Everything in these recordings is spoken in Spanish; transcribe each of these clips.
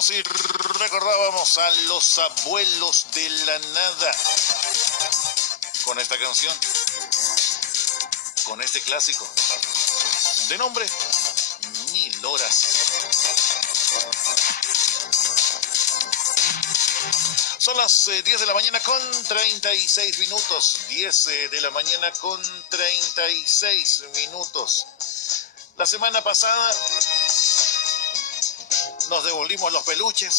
Escuchábamos y recordábamos a los abuelos de la nada con esta canción, con este clásico de nombre Mil Horas. Son las 10 de la mañana con 36 minutos. 10 de la mañana con 36 minutos. La semana pasada nos devolvimos los peluches,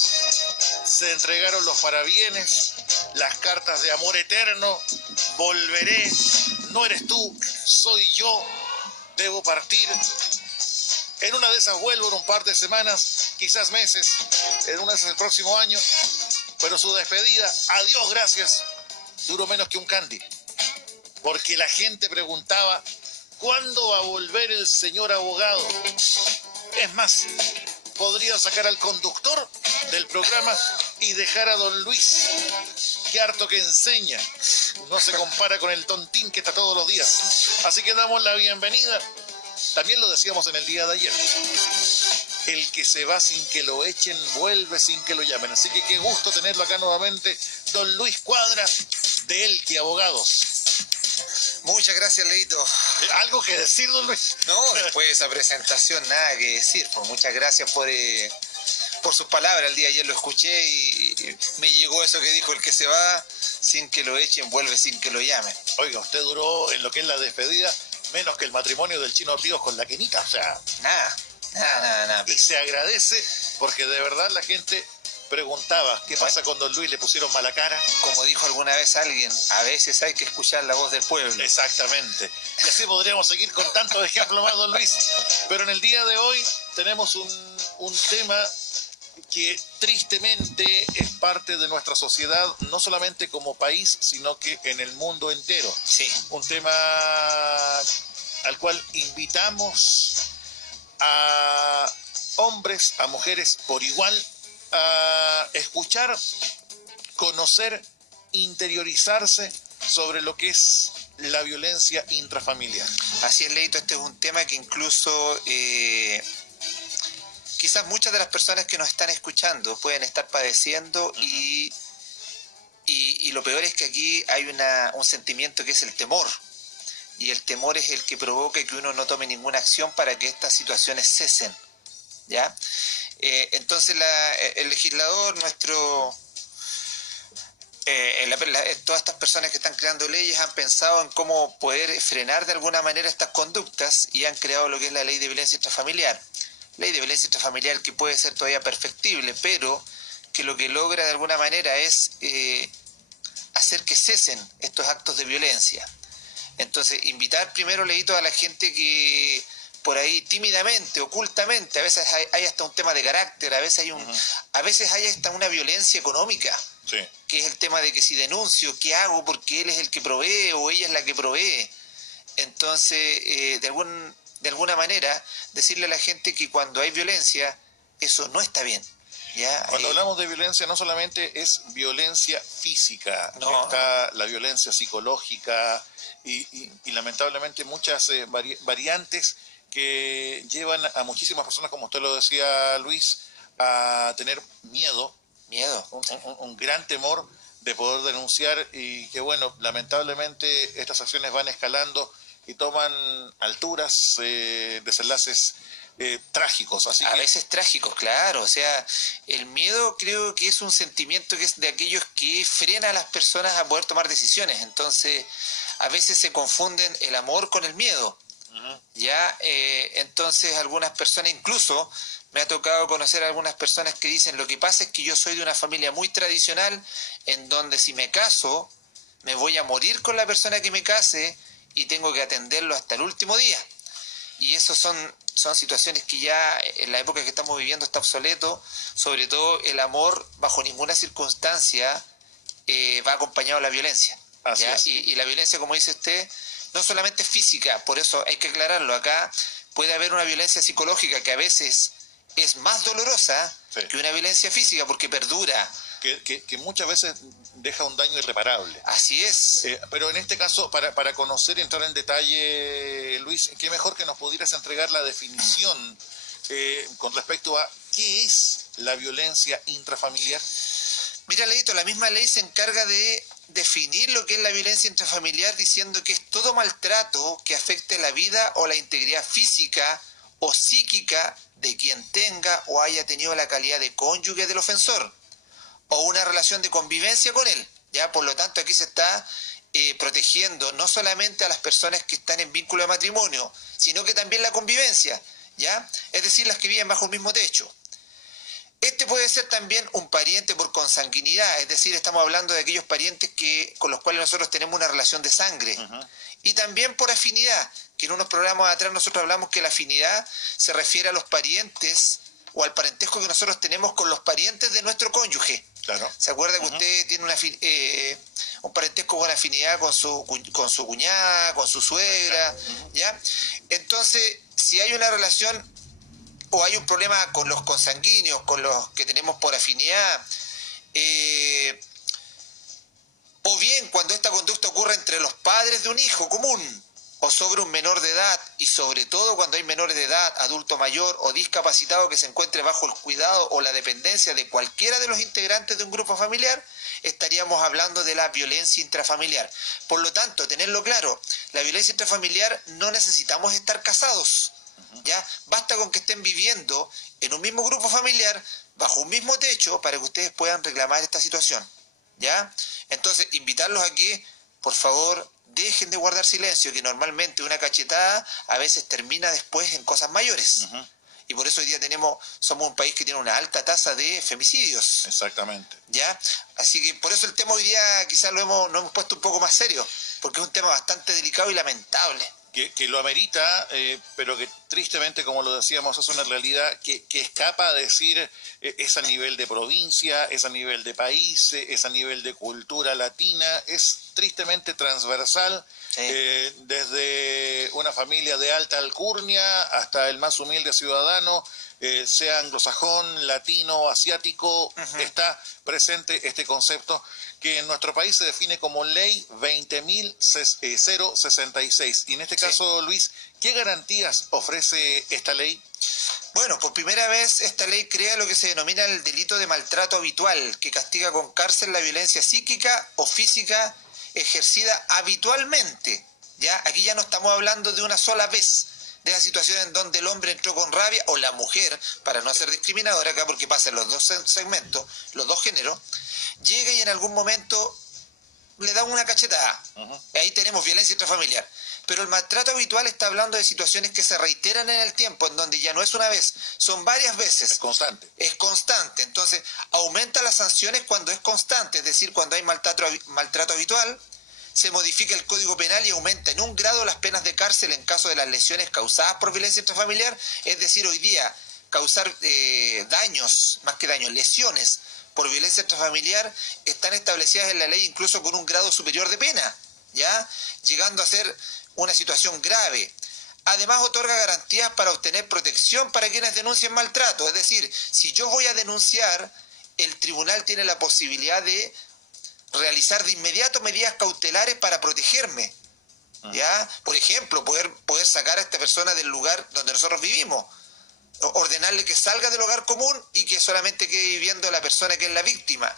se entregaron los parabienes, las cartas de amor eterno, volveré, no eres tú, soy yo, debo partir. En una de esas vuelvo en un par de semanas, quizás meses, en una de esas el próximo año, pero su despedida, adiós, gracias, duró menos que un candy, porque la gente preguntaba, ¿cuándo va a volver el señor abogado? Es más, podría sacar al conductor del programa y dejar a don Luis, que harto que enseña, no se compara con el tontín que está todos los días. Así que damos la bienvenida, también lo decíamos en el día de ayer, el que se va sin que lo echen, vuelve sin que lo llamen. Así que qué gusto tenerlo acá nuevamente, don Luis Cuadra, de Elqui Abogados. Muchas gracias, Leito. ¿Algo que decir, don Luis? No, después de esa presentación, nada que decir. Pues muchas gracias por sus palabras. El día de ayer lo escuché y me llegó eso que dijo: el que se va sin que lo echen, vuelve sin que lo llamen. Oiga, usted duró en lo que es la despedida menos que el matrimonio del Chino Ríos con la Quinita, o sea... Nada. Y se agradece porque de verdad la gente preguntaba qué pasa con don Luis, le pusieron mala cara. Como dijo alguna vez alguien, a veces hay que escuchar la voz del pueblo. Exactamente. Y así podríamos seguir con tantos ejemplos más, don Luis. Pero en el día de hoy tenemos un tema que tristemente es parte de nuestra sociedad, no solamente como país, sino que en el mundo entero. Sí. Un tema al cual invitamos a hombres, a mujeres por igual, a escuchar, conocer, interiorizarse sobre lo que es la violencia intrafamiliar. Así es, Leito, este es un tema que incluso quizás muchas de las personas que nos están escuchando pueden estar padeciendo y lo peor es que aquí hay un sentimiento que es el temor. Y el temor es el que provoca que uno no tome ninguna acción para que estas situaciones cesen, ¿ya? Entonces el legislador, todas estas personas que están creando leyes han pensado en cómo poder frenar de alguna manera estas conductas y han creado lo que es la ley de violencia intrafamiliar. Ley de violencia intrafamiliar que puede ser todavía perfectible, pero que lo que logra de alguna manera es hacer que cesen estos actos de violencia. Entonces, invitar primero, Leito, a la gente que por ahí tímidamente, ocultamente, a veces hay hasta un tema de carácter, a veces hay hasta una violencia económica, sí, que es el tema de que si denuncio, ¿qué hago? Porque él es el que provee o ella es la que provee. Entonces, de alguna manera, decirle a la gente que cuando hay violencia, eso no está bien. ¿Ya? Cuando hablamos de violencia, no solamente es violencia física, no, está la violencia psicológica y lamentablemente muchas variantes que llevan a muchísimas personas, como usted lo decía, Luis, a tener miedo, un gran temor de poder denunciar y que, bueno, lamentablemente estas acciones van escalando y toman alturas, desenlaces trágicos. Así a que... veces trágicos, claro. O sea, el miedo creo que es un sentimiento que es de aquellos que frena a las personas a poder tomar decisiones. Entonces, a veces se confunden el amor con el miedo. ¿Ya? Entonces, algunas personas, incluso me ha tocado conocer a algunas personas que dicen: lo que pasa es que yo soy de una familia muy tradicional, en donde si me caso, me voy a morir con la persona que me case y tengo que atenderlo hasta el último día. Y eso son situaciones que ya en la época que estamos viviendo está obsoleto. Sobre todo el amor bajo ninguna circunstancia va acompañado de la violencia. ¿Ya? Y la violencia, como dice usted, no solamente es física, por eso hay que aclararlo. Acá puede haber una violencia psicológica que a veces es más dolorosa, sí, que una violencia física porque perdura. Que muchas veces deja un daño irreparable. Así es. Pero en este caso, para conocer y entrar en detalle, Luis, qué mejor que nos pudieras entregar la definición con respecto a qué es la violencia intrafamiliar? Mira, Leito, la misma ley se encarga de definir lo que es la violencia intrafamiliar diciendo que es todo maltrato que afecte la vida o la integridad física o psíquica de quien tenga o haya tenido la calidad de cónyuge del ofensor o una relación de convivencia con él. ¿Ya? Por lo tanto, aquí se está protegiendo no solamente a las personas que están en vínculo de matrimonio, sino que también la convivencia, ¿ya? Es decir, las que viven bajo el mismo techo. Este puede ser también un pariente por consanguinidad, es decir, estamos hablando de aquellos parientes con los cuales nosotros tenemos una relación de sangre. Y también por afinidad, que en unos programas atrás nosotros hablamos que la afinidad se refiere a los parientes o al parentesco que nosotros tenemos con los parientes de nuestro cónyuge. Claro. ¿Se acuerda que usted tiene un parentesco con afinidad con su cuñada, con su suegra? ¿Ya? Entonces, si hay una relación o hay un problema con los consanguíneos, con los que tenemos por afinidad, o bien cuando esta conducta ocurre entre los padres de un hijo común, o sobre un menor de edad, y sobre todo cuando hay menores de edad, adulto mayor o discapacitado que se encuentre bajo el cuidado o la dependencia de cualquiera de los integrantes de un grupo familiar, estaríamos hablando de la violencia intrafamiliar. Por lo tanto, tenerlo claro, la violencia intrafamiliar no necesitamos estar casados, ¿ya? Basta con que estén viviendo en un mismo grupo familiar, bajo un mismo techo, para que ustedes puedan reclamar esta situación, ¿ya? Entonces, invitarlos a que, por favor, dejen de guardar silencio, que normalmente una cachetada a veces termina después en cosas mayores. Y por eso hoy día somos un país que tiene una alta tasa de femicidios. Exactamente. ¿Ya? Así que por eso el tema hoy día quizás lo hemos puesto un poco más serio, porque es un tema bastante delicado y lamentable. Que lo amerita, pero que tristemente, como lo decíamos, es una realidad que escapa a decir, es a nivel de provincia, es a nivel de país, es a nivel de cultura latina, es tristemente transversal, sí. Desde una familia de alta alcurnia hasta el más humilde ciudadano, sea anglosajón, latino, asiático, está presente este concepto que en nuestro país se define como Ley 20.066. Y en este caso, Luis, ¿qué garantías ofrece esta ley? Bueno, por primera vez esta ley crea lo que se denomina el delito de maltrato habitual, que castiga con cárcel la violencia psíquica o física ejercida habitualmente. ¿Ya? Aquí ya no estamos hablando de una sola vez, de esa situación en donde el hombre entró con rabia, o la mujer, para no ser discriminadora acá porque pasa en los dos segmentos, los dos géneros, llega y en algún momento le da una cachetada. Ahí tenemos violencia intrafamiliar. Pero el maltrato habitual está hablando de situaciones que se reiteran en el tiempo, en donde ya no es una vez, son varias veces. Es constante. Es constante. Entonces, aumenta las sanciones cuando es constante, es decir, cuando hay maltrato habitual, se modifica el Código Penal y aumenta en 1 grado las penas de cárcel en caso de las lesiones causadas por violencia intrafamiliar. Es decir, hoy día, causar daños, más que daños, lesiones por violencia intrafamiliar están establecidas en la ley incluso con 1 grado superior de pena, ¿ya? Llegando a ser una situación grave. Además, otorga garantías para obtener protección para quienes denuncien maltrato. Es decir, si yo voy a denunciar, el tribunal tiene la posibilidad de realizar de inmediato medidas cautelares para protegerme, ¿ya? Por ejemplo, poder sacar a esta persona del lugar donde nosotros vivimos, ordenarle que salga del hogar común y que solamente quede viviendo la persona que es la víctima,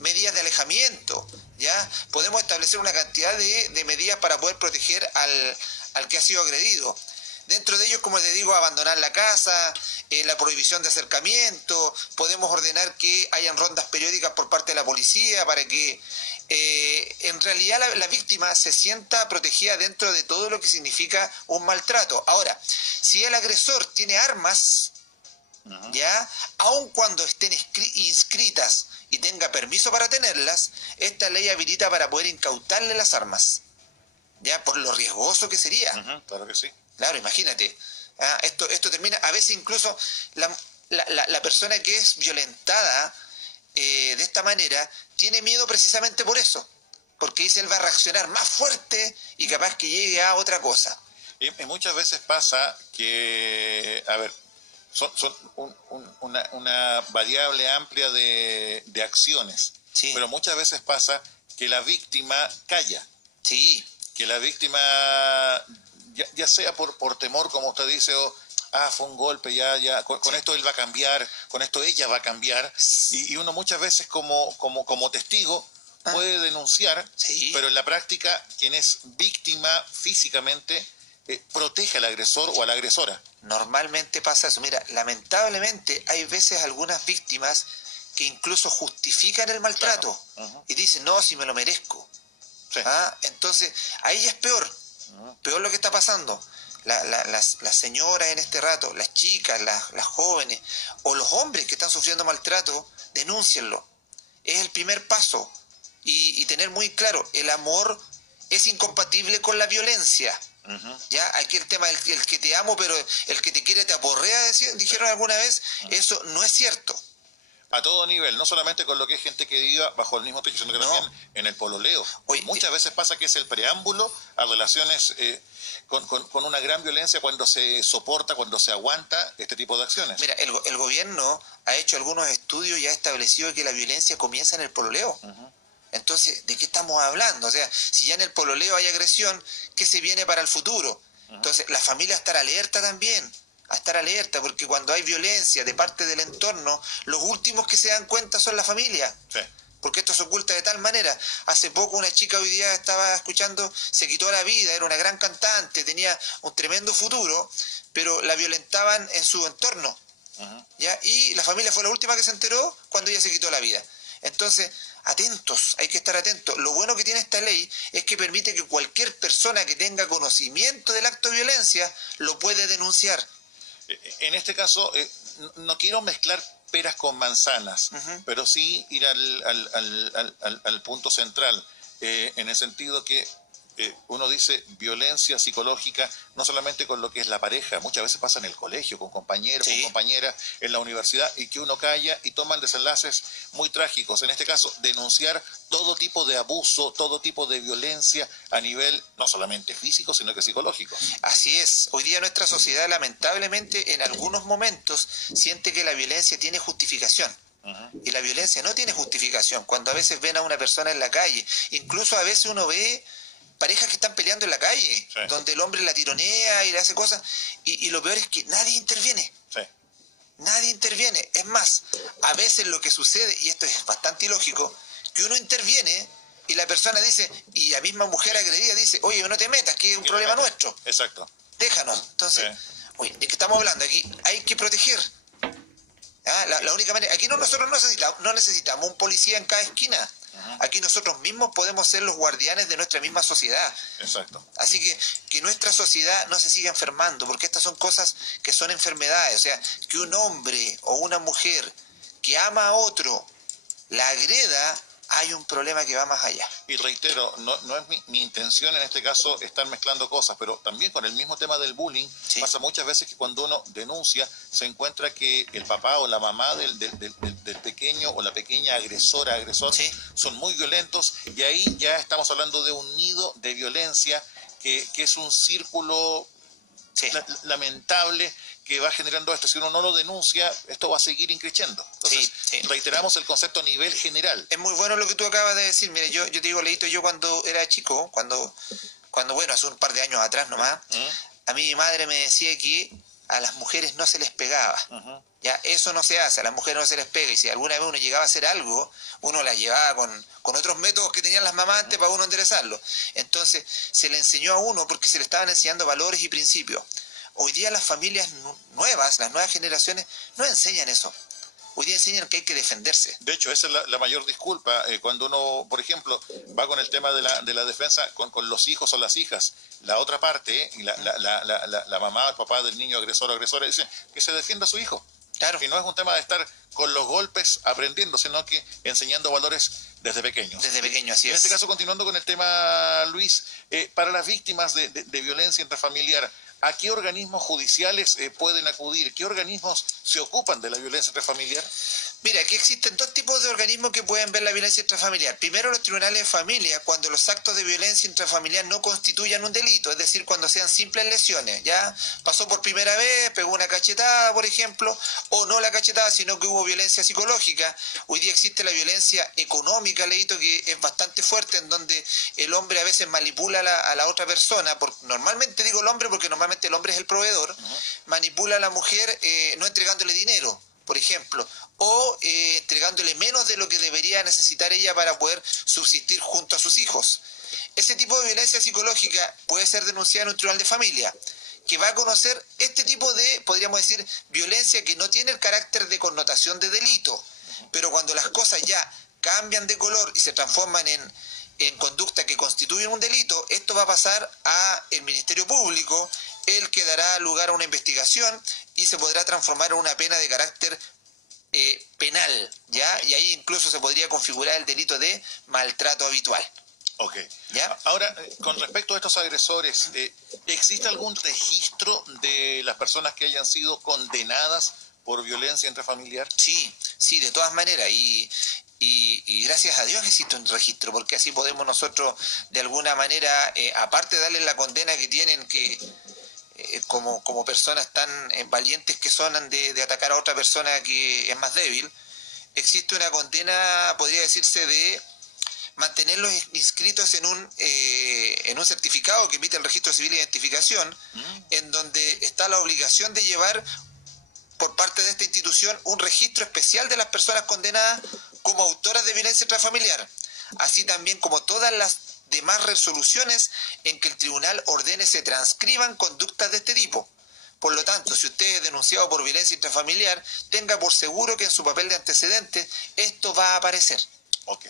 medidas de alejamiento, ¿ya? Podemos establecer una cantidad de medidas para poder proteger al que ha sido agredido. Dentro de ellos, como les digo, abandonar la casa, la prohibición de acercamiento, podemos ordenar que hayan rondas periódicas por parte de la policía para que en realidad la víctima se sienta protegida dentro de todo lo que significa un maltrato. Ahora, si el agresor tiene armas, ¿ya? Aun cuando estén inscritas y tenga permiso para tenerlas, esta ley habilita para poder incautarle las armas, ¿ya? Por lo riesgoso que sería. Claro que sí. Claro, imagínate. Esto termina, a veces incluso la persona que es violentada de esta manera tiene miedo precisamente por eso, porque dice él va a reaccionar más fuerte y capaz que llegue a otra cosa. Y muchas veces pasa que, a ver, son una variable amplia de acciones, sí. Pero muchas veces pasa que la víctima calla. Sí. Que la víctima, ya sea por temor, como usted dice, fue un golpe, ya, con esto él va a cambiar, con esto ella va a cambiar, y uno muchas veces como testigo puede denunciar, Sí. pero en la práctica quien es víctima físicamente protege al agresor o a la agresora. Normalmente pasa eso. Mira, lamentablemente hay veces algunas víctimas que incluso justifican el maltrato. Claro. Y dicen, no, si me lo merezco. Sí. Entonces, ahí ya es peor. Peor lo que está pasando. Las señoras en este rato, las chicas, las jóvenes, o los hombres que están sufriendo maltrato, denúncienlo. Es el primer paso. Y tener muy claro, el amor es incompatible con la violencia. Ya, aquí el tema del el que te amo, pero el que te quiere te aporrea, dijeron alguna vez. Eso no es cierto. A todo nivel, no solamente con lo que es gente que viva bajo el mismo techo, sino que también en el pololeo. Muchas veces pasa que es el preámbulo a relaciones con una gran violencia cuando se soporta, cuando se aguanta este tipo de acciones. Mira, el gobierno ha hecho algunos estudios y ha establecido que la violencia comienza en el pololeo. Entonces, ¿de qué estamos hablando? O sea, si ya en el pololeo hay agresión, ¿qué se viene para el futuro? Entonces, la familia a estar alerta también, a estar alerta, porque cuando hay violencia de parte del entorno, los últimos que se dan cuenta son la familia. Sí. Porque esto se oculta de tal manera. Hace poco una chica, hoy día estaba escuchando, se quitó la vida, era una gran cantante, tenía un tremendo futuro, pero la violentaban en su entorno. ¿Ya? Y la familia fue la última que se enteró cuando ella se quitó la vida. Entonces, atentos, hay que estar atentos. Lo bueno que tiene esta ley es que permite que cualquier persona que tenga conocimiento del acto de violencia lo puede denunciar. En este caso, no quiero mezclar peras con manzanas, pero sí ir al punto central, en el sentido que uno dice violencia psicológica, no solamente con lo que es la pareja, muchas veces pasa en el colegio, con compañeros, con compañeras, en la universidad, y que uno calla y toman desenlaces muy trágicos. En este caso, denunciar todo tipo de abuso, todo tipo de violencia a nivel no solamente físico, sino que psicológico. Así es. Hoy día nuestra sociedad, lamentablemente, en algunos momentos siente que la violencia tiene justificación. Y la violencia no tiene justificación. Cuando a veces ven a una persona en la calle, incluso a veces uno ve parejas que están peleando en la calle, donde el hombre la tironea y le hace cosas, y lo peor es que nadie interviene. Nadie interviene. Es más, a veces lo que sucede, y esto es bastante ilógico, que uno interviene y la persona dice, y la misma mujer agredida dice, oye, no te metas, que es un problema nuestro. Exacto. Déjanos. Entonces, oye, ¿de qué estamos hablando? Aquí hay que proteger. La única manera, aquí nosotros no necesitamos un policía en cada esquina. Aquí nosotros mismos podemos ser los guardianes de nuestra misma sociedad. Exacto. Así que nuestra sociedad no se siga enfermando, porque estas son cosas que son enfermedades. O sea, que un hombre o una mujer que ama a otro la agreda, hay un problema que va más allá. Y reitero, no es mi intención en este caso estar mezclando cosas, pero también con el mismo tema del bullying, pasa muchas veces que cuando uno denuncia, se encuentra que el papá o la mamá del pequeño o la pequeña agresor son muy violentos, y ahí ya estamos hablando de un nido de violencia que es un círculo lamentable que va generando esto. Si uno no lo denuncia, esto va a seguir increciendo. Entonces, reiteramos el concepto a nivel general. Es muy bueno lo que tú acabas de decir. Mire, yo te digo, Leito, yo cuando era chico, cuando bueno, hace un par de años atrás nomás, a mí mi madre me decía que a las mujeres no se les pegaba. Ya, eso no se hace, a las mujeres no se les pega, y si alguna vez uno llegaba a hacer algo, uno las llevaba con otros métodos que tenían las mamás antes para uno enderezarlo. Entonces, se le enseñó a uno porque se le estaban enseñando valores y principios. Hoy día las familias nuevas, las nuevas generaciones, no enseñan eso. Hoy día enseñan que hay que defenderse. De hecho, esa es la mayor disculpa. Cuando uno, por ejemplo, va con el tema de la defensa con los hijos o las hijas, la otra parte, la mamá o el papá del niño agresor o agresora, dice que se defienda a su hijo. Claro. Y no es un tema de estar con los golpes aprendiendo, sino que enseñando valores desde pequeños. Desde pequeño, así es. En este caso, continuando con el tema, Luis, para las víctimas de violencia intrafamiliar, ¿a qué organismos judiciales pueden acudir? ¿Qué organismos se ocupan de la violencia intrafamiliar? Mira, aquí existen dos tipos de organismos que pueden ver la violencia intrafamiliar. Primero, los tribunales de familia, cuando los actos de violencia intrafamiliar no constituyan un delito, es decir, cuando sean simples lesiones. Ya pasó por primera vez, pegó una cachetada, por ejemplo, o no la cachetada, sino que hubo violencia psicológica. Hoy día existe la violencia económica, Leito, que es bastante fuerte, en donde el hombre a veces manipula a la otra persona. Normalmente digo el hombre porque normalmente el hombre es el proveedor, manipula a la mujer no entregándole dinero, por ejemplo, o entregándole menos de lo que debería necesitar ella para poder subsistir junto a sus hijos. Ese tipo de violencia psicológica puede ser denunciada en un tribunal de familia, que va a conocer este tipo de, podríamos decir, violencia que no tiene el carácter de connotación de delito, pero cuando las cosas ya cambian de color y se transforman en conducta que constituyen un delito, esto va a pasar al Ministerio Público, el que dará lugar a una investigación y se podrá transformar en una pena de carácter penal, ¿ya? Y ahí incluso se podría configurar el delito de maltrato habitual. Ok. ¿Ya? Ahora, con respecto a estos agresores, ¿existe algún registro de las personas que hayan sido condenadas por violencia intrafamiliar? Sí, sí, de todas maneras, y gracias a Dios existe un registro, porque así podemos nosotros de alguna manera, aparte de darles la condena que tienen, que como personas tan valientes que son de atacar a otra persona que es más débil, existe una condena, podría decirse, de mantenerlos inscritos en un certificado que emite el Registro Civil de Identificación, en donde está la obligación de llevar por parte de esta institución un registro especial de las personas condenadas como autoras de violencia intrafamiliar, así también como todas las demás resoluciones en que el tribunal ordene se transcriban conductas de este tipo. Por lo tanto, si usted es denunciado por violencia intrafamiliar, tenga por seguro que en su papel de antecedentes esto va a aparecer. Ok.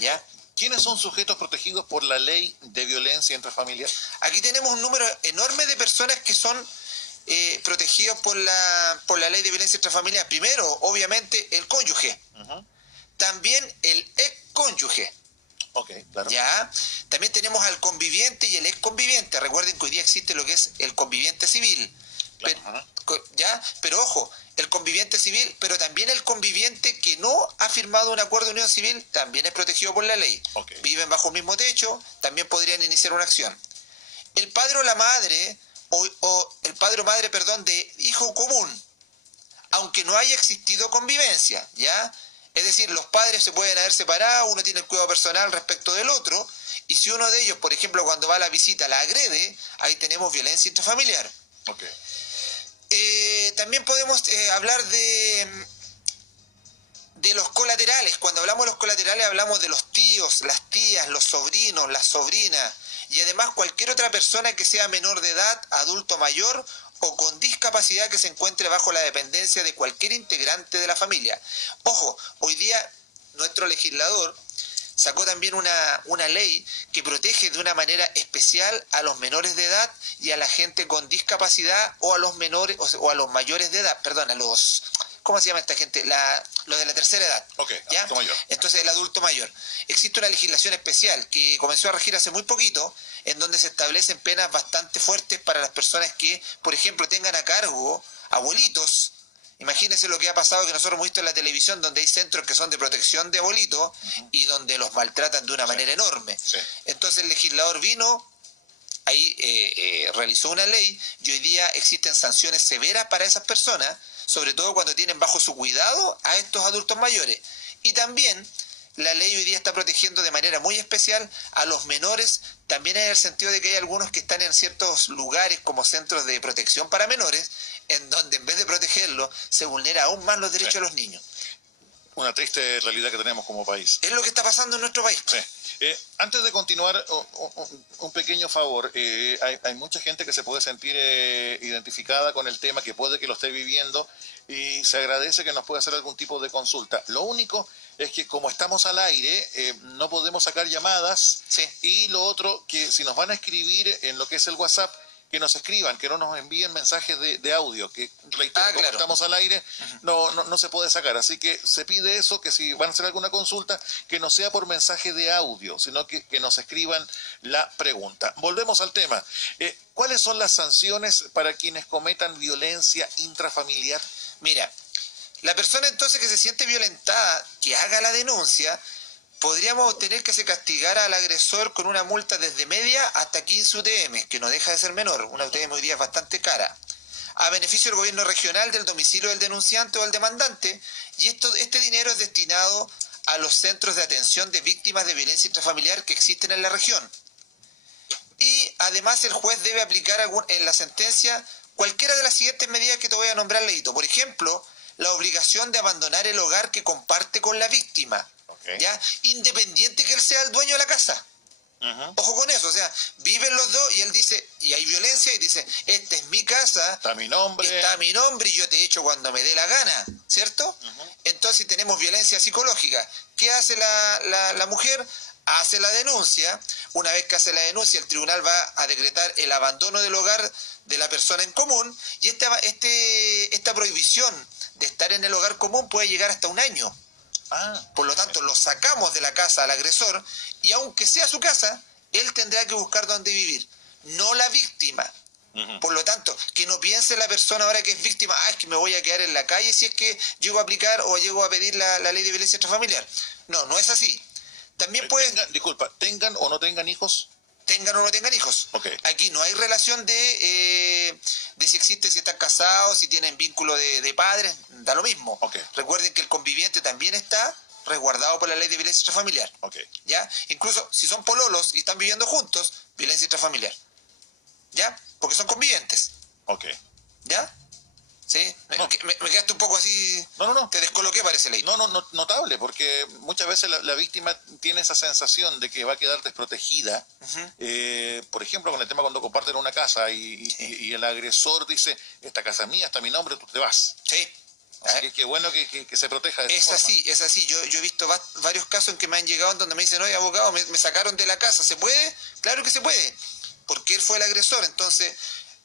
¿Ya? ¿Quiénes son sujetos protegidos por la ley de violencia intrafamiliar? Aquí tenemos un número enorme de personas que son protegidos por la ley de violencia intrafamiliar. Primero, obviamente, el cónyuge. También el excónyuge. Ok, claro. ¿Ya? También tenemos al conviviente y el exconviviente. Recuerden que hoy día existe lo que es el conviviente civil. Claro. ¿Ya? Pero ojo, el conviviente civil, pero también el conviviente que no ha firmado un acuerdo de unión civil, también es protegido por la ley. Okay. Viven bajo el mismo techo, también podrían iniciar una acción. El padre o la madre, o el padre o madre, perdón, de hijo común, aunque no haya existido convivencia, ¿ya? Es decir, los padres se pueden haber separado, uno tiene el cuidado personal respecto del otro, y si uno de ellos, por ejemplo, cuando va a la visita la agrede, ahí tenemos violencia intrafamiliar. Okay. También podemos hablar de los colaterales. Cuando hablamos de los colaterales hablamos de los tíos, las tías, los sobrinos, las sobrinas, y además cualquier otra persona que sea menor de edad, adulto mayor o con discapacidad que se encuentre bajo la dependencia de cualquier integrante de la familia. Ojo, hoy día nuestro legislador sacó también una ley que protege de una manera especial a los menores de edad y a la gente con discapacidad o a los menores o a los mayores de edad, perdón, a los, ¿cómo se llama esta gente? Los de la tercera edad. Ok, ¿ya? adulto mayor. Entonces el adulto mayor. Existe una legislación especial que comenzó a regir hace muy poquito, en donde se establecen penas bastante fuertes para las personas que, por ejemplo, tengan a cargo abuelitos. Imagínense lo que ha pasado, que nosotros hemos visto en la televisión, donde hay centros que son de protección de abuelitos y donde los maltratan de una manera enorme. Sí. Entonces el legislador vino, ahí realizó una ley y hoy día existen sanciones severas para esas personas, sobre todo cuando tienen bajo su cuidado a estos adultos mayores. Y también la ley hoy día está protegiendo de manera muy especial a los menores, también en el sentido de que hay algunos que están en ciertos lugares como centros de protección para menores, en donde en vez de protegerlos se vulnera aún más los derechos de los niños. Una triste realidad que tenemos como país. Es lo que está pasando en nuestro país. Sí. Antes de continuar, un pequeño favor. Hay mucha gente que se puede sentir identificada con el tema, que puede que lo esté viviendo, y se agradece que nos pueda hacer algún tipo de consulta. Lo único es que como estamos al aire, no podemos sacar llamadas. Sí. Y lo otro, que si nos van a escribir en lo que es el WhatsApp, que nos escriban, que no nos envíen mensajes de audio, que reitero, como claro, estamos al aire, no se puede sacar. Así que se pide eso, que si van a hacer alguna consulta, que no sea por mensaje de audio, sino que nos escriban la pregunta. Volvemos al tema. ¿Cuáles son las sanciones para quienes cometan violencia intrafamiliar? Mira, La persona entonces que se siente violentada, que haga la denuncia, podríamos obtener que se castigara al agresor con una multa desde media hasta 15 UTM, que no deja de ser menor. Una UTM hoy día es bastante cara, a beneficio del gobierno regional, del domicilio del denunciante o del demandante, y este dinero es destinado a los centros de atención de víctimas de violencia intrafamiliar que existen en la región. Y además el juez debe aplicar en la sentencia cualquiera de las siguientes medidas que te voy a nombrar, Leito. Por ejemplo, la obligación de abandonar el hogar que comparte con la víctima, ¿ya? Independiente que él sea el dueño de la casa. Ojo con eso, o sea, viven los dos y él dice, y hay violencia, y dice, esta es mi casa, está mi nombre y yo te echo cuando me dé la gana, ¿cierto? Entonces tenemos violencia psicológica. ¿Qué hace la mujer? Hace la denuncia. Una vez que hace la denuncia, el tribunal va a decretar el abandono del hogar de la persona en común, y esta prohibición de estar en el hogar común puede llegar hasta 1 año. Por lo tanto, lo sacamos de la casa al agresor, y aunque sea su casa, él tendrá que buscar dónde vivir, no la víctima. Por lo tanto, que no piense la persona ahora que es víctima, es que me voy a quedar en la calle si es que llego a aplicar o llego a pedir la ley de violencia intrafamiliar. No, no es así. También pueden... ¿tengan o no tengan hijos? Tengan o no tengan hijos. Aquí no hay relación de si existe, si están casados, si tienen vínculo de padres, da lo mismo. Recuerden que el conviviente también está resguardado por la ley de violencia intrafamiliar. ¿Ya? Incluso si son pololos y están viviendo juntos, violencia intrafamiliar. ¿Ya? Porque son convivientes. ¿Ya? ¿Sí? No. Me quedaste un poco así... No. Te descoloqué, parece, Leito. No, notable, porque muchas veces la víctima tiene esa sensación de que va a quedar desprotegida. Por ejemplo, con el tema cuando comparten una casa y el agresor dice, esta casa es mía, está mi nombre, tú te vas. Sí. Así que qué bueno que se proteja de esa forma. Es así. Yo he visto varios casos en que me han llegado en donde me dicen, oye, abogado, me sacaron de la casa. ¿Se puede? Claro que se puede. Porque él fue el agresor. Entonces,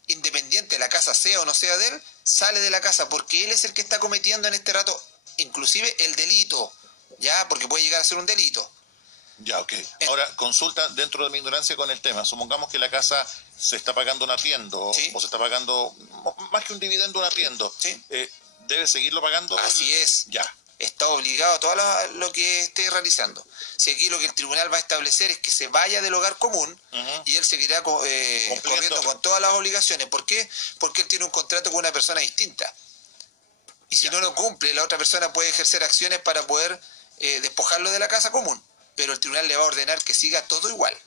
independiente de la casa sea o no sea de él, sale de la casa porque él es el que está cometiendo en este rato, inclusive el delito, ¿ya? Porque puede llegar a ser un delito. Ya, Ahora, consulta dentro de mi ignorancia con el tema. Supongamos que la casa se está pagando un arriendo, o se está pagando, más que un dividendo, un arriendo. ¿Debe seguirlo pagando? Así es. Ya. Está obligado a todo lo que esté realizando. Si aquí lo que el tribunal va a establecer es que se vaya del hogar común, y él seguirá corriendo con todas las obligaciones. ¿Por qué? Porque él tiene un contrato con una persona distinta. Y si no lo cumple, la otra persona puede ejercer acciones para poder despojarlo de la casa común. Pero el tribunal le va a ordenar que siga todo igual.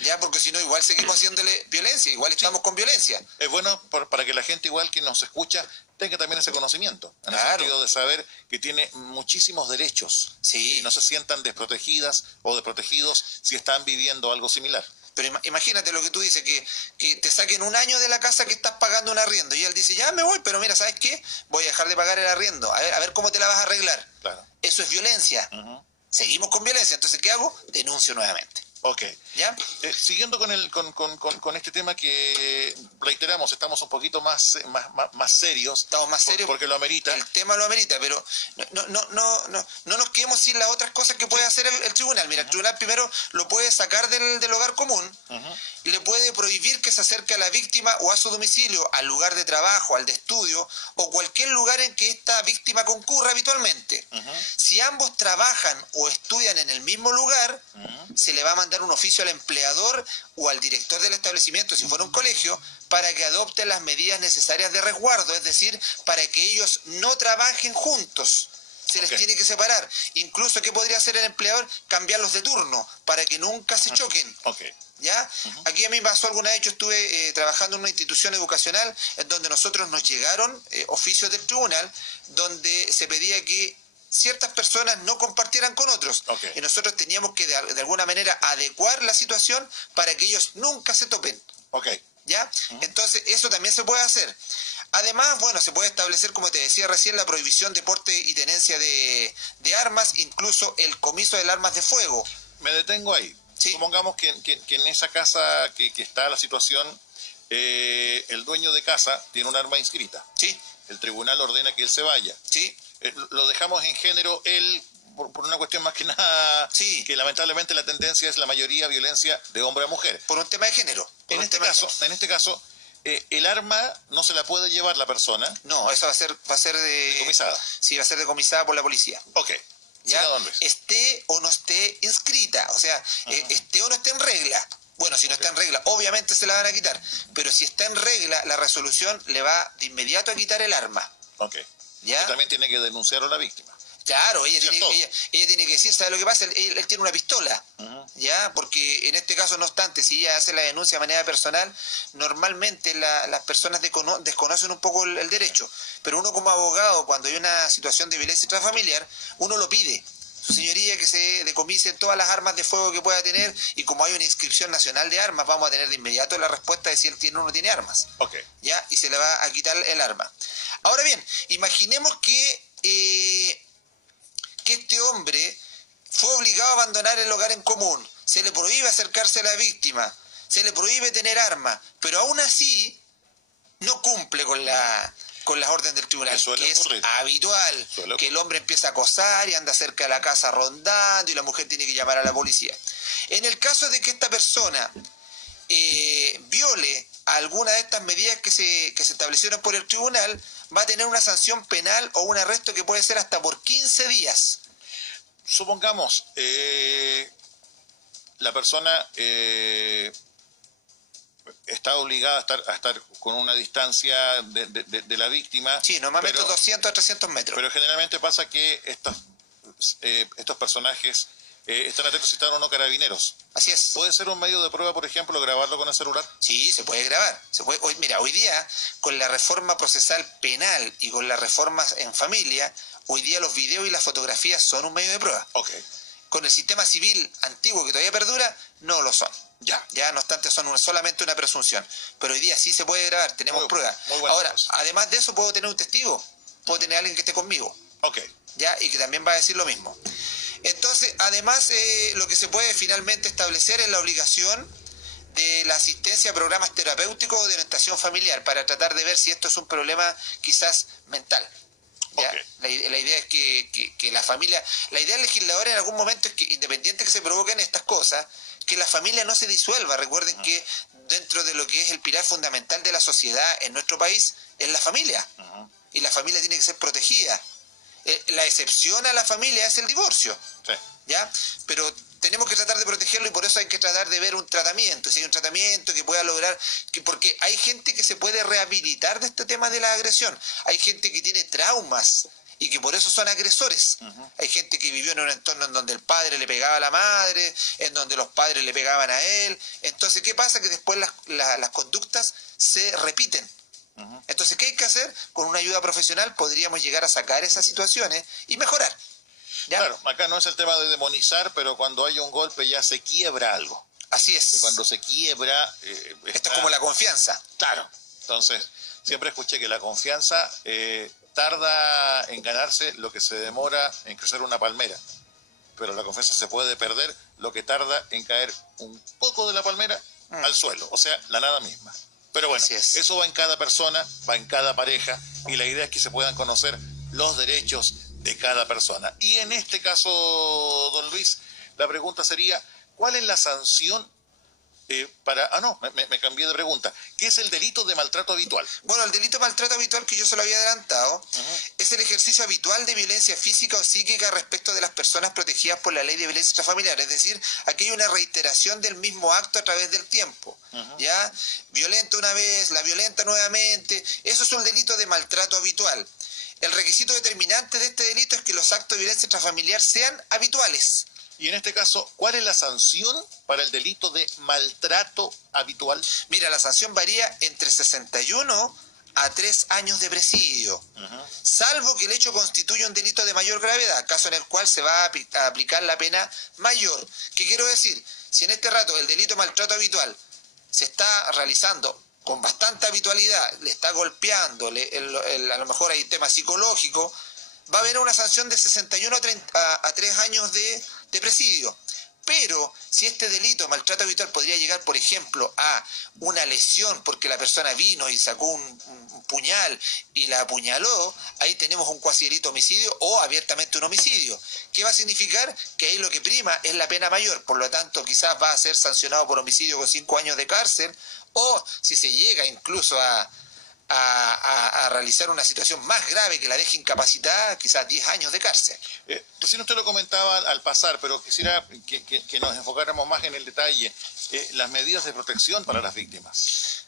Ya, porque si no, igual seguimos haciéndole violencia, igual estamos con violencia. Es bueno para que la gente igual que nos escucha tenga también ese conocimiento, en el sentido de saber que tiene muchísimos derechos y no se sientan desprotegidas o desprotegidos si están viviendo algo similar. Pero imagínate lo que tú dices, que te saquen 1 año de la casa que estás pagando un arriendo, y él dice, ya me voy, pero mira, ¿sabes qué? Voy a dejar de pagar el arriendo, a ver cómo te la vas a arreglar. Eso es violencia. Seguimos con violencia, entonces ¿qué hago? Denuncio nuevamente. ¿Ya? Siguiendo con este tema que reiteramos, estamos un poquito más serios. Estamos más serios porque lo amerita. El tema lo amerita, pero no nos quedemos sin las otras cosas que puede hacer el tribunal. Mira, el tribunal primero lo puede sacar del hogar común, y le puede prohibir que se acerque a la víctima o a su domicilio, al lugar de trabajo, al de estudio, o cualquier lugar en que esta víctima concurra habitualmente. Si ambos trabajan o estudian en el mismo lugar, se le va a mandar un oficio al empleador o al director del establecimiento, si fuera un colegio, para que adopten las medidas necesarias de resguardo, es decir, para que ellos no trabajen juntos. Se les tiene que separar. Incluso, ¿qué podría hacer el empleador? Cambiarlos de turno, para que nunca se choquen. ¿Ya? Aquí a mí me pasó alguna vez, yo estuve trabajando en una institución educacional en donde nosotros nos llegaron oficios del tribunal donde se pedía que ciertas personas no compartieran con otros. Y nosotros teníamos que de alguna manera adecuar la situación para que ellos nunca se topen. ¿Ya? Entonces eso también se puede hacer. Además, bueno, se puede establecer, como te decía recién, la prohibición de porte y tenencia de armas, incluso el comiso de armas de fuego. Me detengo ahí. Supongamos que en esa casa que está la situación, el dueño de casa tiene un arma inscrita. El tribunal ordena que él se vaya. Lo dejamos en género, él, por una cuestión más que nada, que lamentablemente la tendencia es la mayoría violencia de hombre a mujer. Por un tema de género. En este caso, el arma no se la puede llevar la persona. No, eso va a ser Decomisada. Sí, va a ser decomisada por la policía. Ok. ¿Ya? Siga, don Luis. Esté o no esté inscrita, o sea, esté o no esté en regla. Bueno, si no está en regla, obviamente se la van a quitar, pero si está en regla, la resolución le va de inmediato a quitar el arma. Ok. ¿Ya? Y también tiene que denunciarlo a la víctima. Claro, ella ¿Cierto? tiene que decir, ¿sabe lo que pasa? Él tiene una pistola, ¿ya? Porque en este caso, no obstante, si ella hace la denuncia de manera personal, normalmente las personas desconocen un poco el derecho, pero uno como abogado, cuando hay una situación de violencia intrafamiliar, uno lo pide. Su señoría, que se decomisen todas las armas de fuego que pueda tener, y como hay una inscripción nacional de armas, vamos a tener de inmediato la respuesta de si él tiene o no tiene armas. Ok. ¿Ya? Y se le va a quitar el arma. Ahora bien, imaginemos que este hombre fue obligado a abandonar el hogar en común, se le prohíbe acercarse a la víctima, se le prohíbe tener armas, pero aún así no cumple con las órdenes del tribunal, que es habitual, que el hombre empieza a acosar y anda cerca de la casa rondando y la mujer tiene que llamar a la policía. En el caso de que esta persona viole alguna de estas medidas que se establecieron por el tribunal, va a tener una sanción penal o un arresto que puede ser hasta por 15 días. Supongamos, la persona está obligada a estar con una distancia de la víctima. Sí, normalmente 200 a 300 metros. Pero generalmente pasa que estos personajes están atentos si están o no carabineros. Así es. ¿Puede ser un medio de prueba, por ejemplo, grabarlo con el celular? Sí, se puede grabar. Mira, hoy día, con la reforma procesal penal y con las reformas en familia, hoy día los videos y las fotografías son un medio de prueba. Ok. Con el sistema civil antiguo que todavía perdura, no lo son. Ya, no obstante, son solamente una presunción. Pero hoy día sí se puede grabar, tenemos pruebas. Ahora, además de eso, puedo tener un testigo, puedo tener a alguien que esté conmigo. Ok. ¿Ya? Y que también va a decir lo mismo. Entonces, además, lo que se puede finalmente establecer es la obligación de la asistencia a programas terapéuticos de orientación familiar para tratar de ver si esto es un problema quizás mental. ¿Ya? Okay. La idea es que la familia, la idea del legislador en algún momento es que, independiente que se provoquen estas cosas, que la familia no se disuelva. Recuerden que dentro de lo que es el pilar fundamental de la sociedad en nuestro país es la familia. Y la familia tiene que ser protegida. La excepción a la familia es el divorcio. Sí. ¿Ya? Pero tenemos que tratar de protegerlo y por eso hay que tratar de ver un tratamiento. Si hay un tratamiento que pueda lograr, porque hay gente que se puede rehabilitar de este tema de la agresión. Hay gente que tiene traumas y que por eso son agresores. Hay gente que vivió en un entorno en donde el padre le pegaba a la madre, en donde los padres le pegaban a él. Entonces, ¿qué pasa? Que después las conductas se repiten. Entonces, ¿qué hay que hacer? Con una ayuda profesional podríamos llegar a sacar esas situaciones y mejorar. ¿Ya? Claro, acá no es el tema de demonizar, pero cuando hay un golpe ya se quiebra algo. Así es. Y cuando se quiebra... Esto es como la confianza. Claro. Entonces, siempre escuché que la confianza tarda en ganarse lo que se demora en crecer una palmera. Pero la confianza se puede perder lo que tarda en caer un poco de la palmera al suelo. O sea, la nada misma. Pero bueno, eso va en cada persona, va en cada pareja, y la idea es que se puedan conocer los derechos de cada persona. Y en este caso, don Luis, la pregunta sería, ¿cuál es la sanción para... me cambié de pregunta. ¿Qué es el delito de maltrato habitual? Bueno, el delito de maltrato habitual, que yo se lo había adelantado, es el ejercicio habitual de violencia física o psíquica respecto de las personas protegidas por la ley de violencia intrafamiliar. Es decir, aquí hay una reiteración del mismo acto a través del tiempo. ¿Ya? Violenta una vez, la violenta nuevamente. Eso es un delito de maltrato habitual. El requisito determinante de este delito es que los actos de violencia intrafamiliar sean habituales. Y en este caso, ¿cuál es la sanción para el delito de maltrato habitual? Mira, la sanción varía entre 61 a 3 años de presidio, salvo que el hecho constituya un delito de mayor gravedad, caso en el cual se va a aplicar la pena mayor. ¿Qué quiero decir? Si en este rato el delito de maltrato habitual se está realizando con bastante habitualidad, le está golpeando, a lo mejor hay tema psicológico, va a haber una sanción de 61 a 3 años de presidio. Pero si este delito, maltrato habitual, podría llegar, por ejemplo, a una lesión porque la persona vino y sacó un puñal y la apuñaló, ahí tenemos un cuasi delito homicidio o abiertamente un homicidio. ¿Qué va a significar? Que ahí lo que prima es la pena mayor, por lo tanto quizás va a ser sancionado por homicidio con 5 años de cárcel, o si se llega incluso a realizar una situación más grave que la deje incapacitada, quizás 10 años de cárcel. Recién usted lo comentaba al pasar, pero quisiera que nos enfocáramos más en el detalle. Las medidas de protección para las víctimas.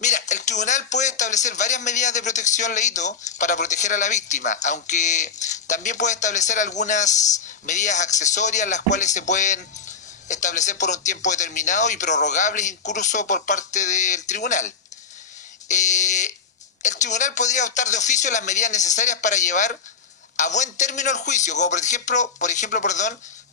Mira, el tribunal puede establecer varias medidas de protección, Leito, para proteger a la víctima, aunque también puede establecer algunas medidas accesorias, las cuales se pueden establecer por un tiempo determinado y prorrogables incluso por parte del tribunal. El tribunal podría optar de oficio las medidas necesarias para llevar a buen término el juicio, como por ejemplo,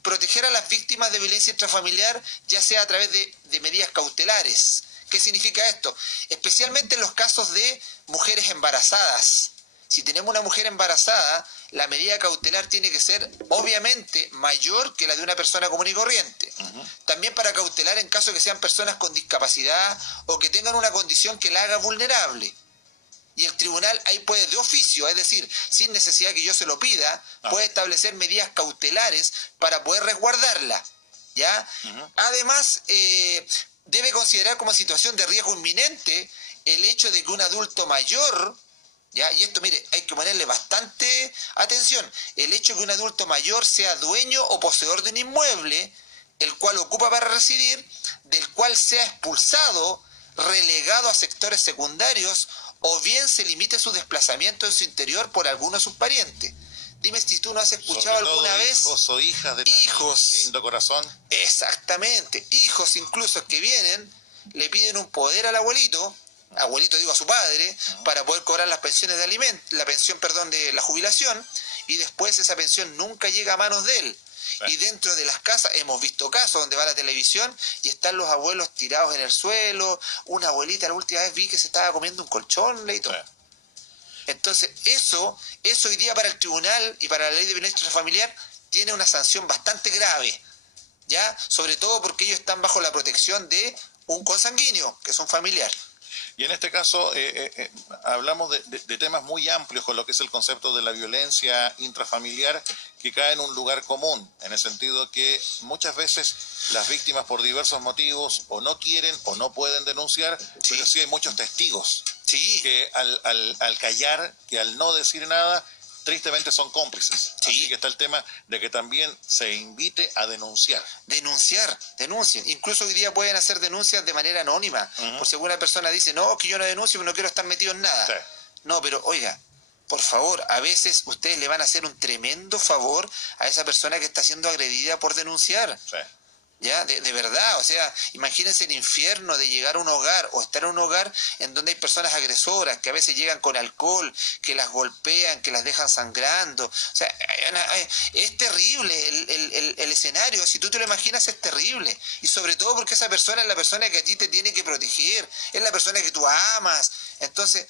proteger a las víctimas de violencia intrafamiliar, ya sea a través de medidas cautelares. ¿Qué significa esto? Especialmente en los casos de mujeres embarazadas. Si tenemos una mujer embarazada, la medida cautelar tiene que ser obviamente mayor que la de una persona común y corriente. También para cautelar en caso que sean personas con discapacidad o que tengan una condición que la haga vulnerable. Y el tribunal ahí puede de oficio, es decir, sin necesidad que yo se lo pida, puede establecer medidas cautelares para poder resguardarla, ¿ya? Además, debe considerar como situación de riesgo inminente el hecho de que un adulto mayor, ¿ya? Y esto, mire, hay que ponerle bastante atención, el hecho de que un adulto mayor sea dueño o poseedor de un inmueble, el cual ocupa para residir, del cual sea expulsado, relegado a sectores secundarios, o bien se limite su desplazamiento en su interior por alguno de sus parientes. Dime si tú no has escuchado alguna vez... Hijos o hijas de hijos, lindo corazón. Exactamente, hijos incluso que vienen, le piden un poder al abuelito digo a su padre, para poder cobrar las pensiones de la pensión de la jubilación, y después esa pensión nunca llega a manos de él. Y dentro de las casas hemos visto casos donde va la televisión y están los abuelos tirados en el suelo. Una abuelita la última vez vi que se estaba comiendo un colchón, Leito. Entonces eso hoy día para el tribunal y para la ley de violencia familiar tiene una sanción bastante grave, ¿ya? Sobre todo porque ellos están bajo la protección de un consanguíneo, que es un familiar. Y en este caso hablamos de temas muy amplios con lo que es el concepto de la violencia intrafamiliar, que cae en un lugar común, en el sentido que muchas veces las víctimas por diversos motivos o no quieren o no pueden denunciar, pero sí hay muchos testigos que al callar, que al no decir nada, tristemente son cómplices. Así que está el tema de que también se invite a denunciar. Denuncien. Incluso hoy día pueden hacer denuncias de manera anónima. Por si alguna persona dice, no, que yo no denuncio, pero no quiero estar metido en nada. No, pero oiga, por favor, a veces ustedes le van a hacer un tremendo favor a esa persona que está siendo agredida por denunciar. ¿Ya? De verdad, o sea, imagínense el infierno de llegar a un hogar o estar en un hogar en donde hay personas agresoras que a veces llegan con alcohol, que las golpean, que las dejan sangrando. O sea, es terrible el escenario, si tú te lo imaginas es terrible. Y sobre todo porque esa persona es la persona que a ti te tiene que proteger, es la persona que tú amas. Entonces,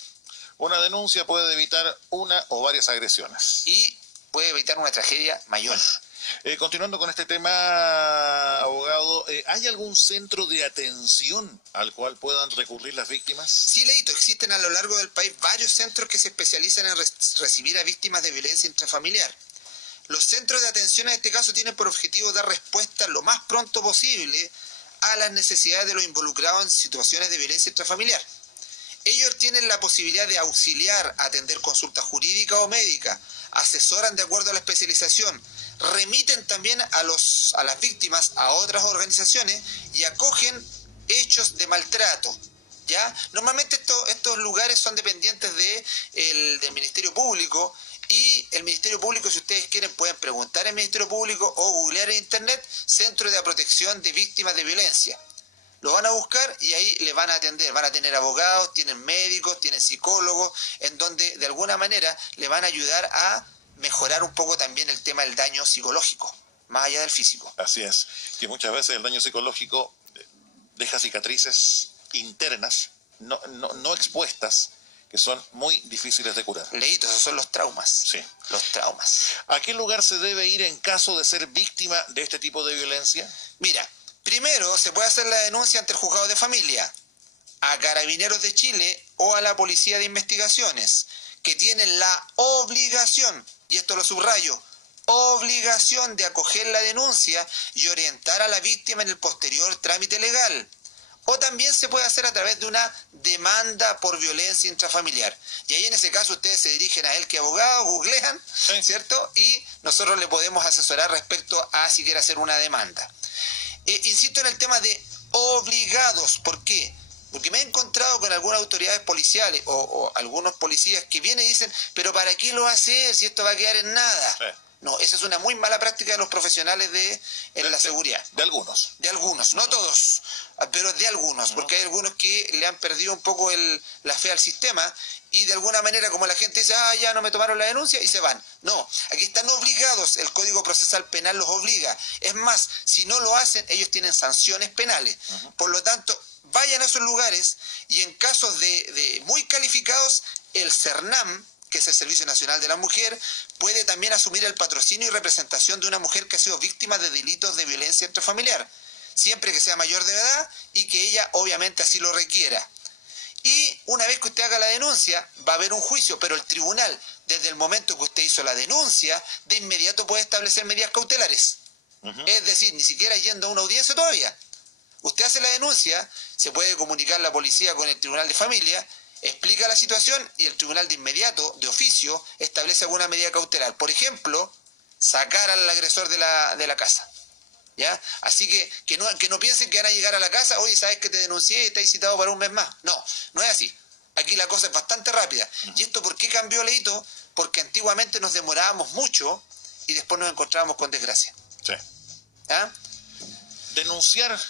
una denuncia puede evitar una o varias agresiones. Y puede evitar una tragedia mayor. Continuando con este tema, abogado, ¿hay algún centro de atención al cual puedan recurrir las víctimas? Sí, Leito, existen a lo largo del país varios centros que se especializan en recibir a víctimas de violencia intrafamiliar. Los centros de atención en este caso tienen por objetivo dar respuesta lo más pronto posible a las necesidades de los involucrados en situaciones de violencia intrafamiliar. Ellos tienen la posibilidad de auxiliar, atender consultas jurídicas o médicas, asesoran de acuerdo a la especialización, remiten también a las víctimas a otras organizaciones y acogen hechos de maltrato, ¿ya? Normalmente estos lugares son dependientes del Ministerio Público, y el Ministerio Público, si ustedes quieren, pueden preguntar al Ministerio Público o googlear en internet Centro de Protección de Víctimas de Violencia. Lo van a buscar y ahí le van a atender, van a tener abogados, tienen médicos, tienen psicólogos, en donde de alguna manera le van a ayudar a mejorar un poco también el tema del daño psicológico, más allá del físico. Así es, que muchas veces el daño psicológico deja cicatrices internas, no expuestas, que son muy difíciles de curar. Leíto, esos son los traumas. Sí. Los traumas. ¿A qué lugar se debe ir en caso de ser víctima de este tipo de violencia? Mira, primero se puede hacer la denuncia ante el juzgado de familia, a Carabineros de Chile o a la Policía de Investigaciones, que tienen la obligación, y esto lo subrayo, obligación de acoger la denuncia y orientar a la víctima en el posterior trámite legal. O también se puede hacer a través de una demanda por violencia intrafamiliar. Y ahí en ese caso ustedes se dirigen a él que abogado, googlean, Sí. ¿cierto? Y nosotros le podemos asesorar respecto a si quiere hacer una demanda. Insisto en el tema de obligados. ¿Por qué? Porque me he encontrado con algunas autoridades policiales o algunos policías que vienen y dicen, pero ¿para qué lo va a hacer si esto va a quedar en nada? Sí. No, esa es una muy mala práctica de los profesionales en la seguridad. De algunos. De algunos, no todos, pero de algunos, porque hay algunos que le han perdido un poco la fe al sistema y de alguna manera como la gente dice, ya no me tomaron la denuncia y se van. No, aquí están obligados, el Código Procesal Penal los obliga. Es más, si no lo hacen, ellos tienen sanciones penales. Por lo tanto, vayan a esos lugares y en casos de muy calificados, el CERNAM, que es el Servicio Nacional de la Mujer, puede también asumir el patrocinio y representación de una mujer que ha sido víctima de delitos de violencia intrafamiliar, siempre que sea mayor de edad y que ella obviamente así lo requiera. Y una vez que usted haga la denuncia, va a haber un juicio, pero el tribunal, desde el momento que usted hizo la denuncia, de inmediato puede establecer medidas cautelares. Es decir, ni siquiera yendo a una audiencia todavía. Usted hace la denuncia, se puede comunicar la policía con el tribunal de familia, explica la situación y el tribunal de inmediato, de oficio, establece alguna medida cautelar. Por ejemplo, sacar al agresor de la casa. ¿Ya? Así que no piensen que van a llegar a la casa, oye, sabes que te denuncié y estás citado para un mes más. No, no es así. Aquí la cosa es bastante rápida. ¿Y esto por qué cambió, Leito? Porque antiguamente nos demorábamos mucho y después nos encontrábamos con desgracia. Sí. ¿Ah? Denunciar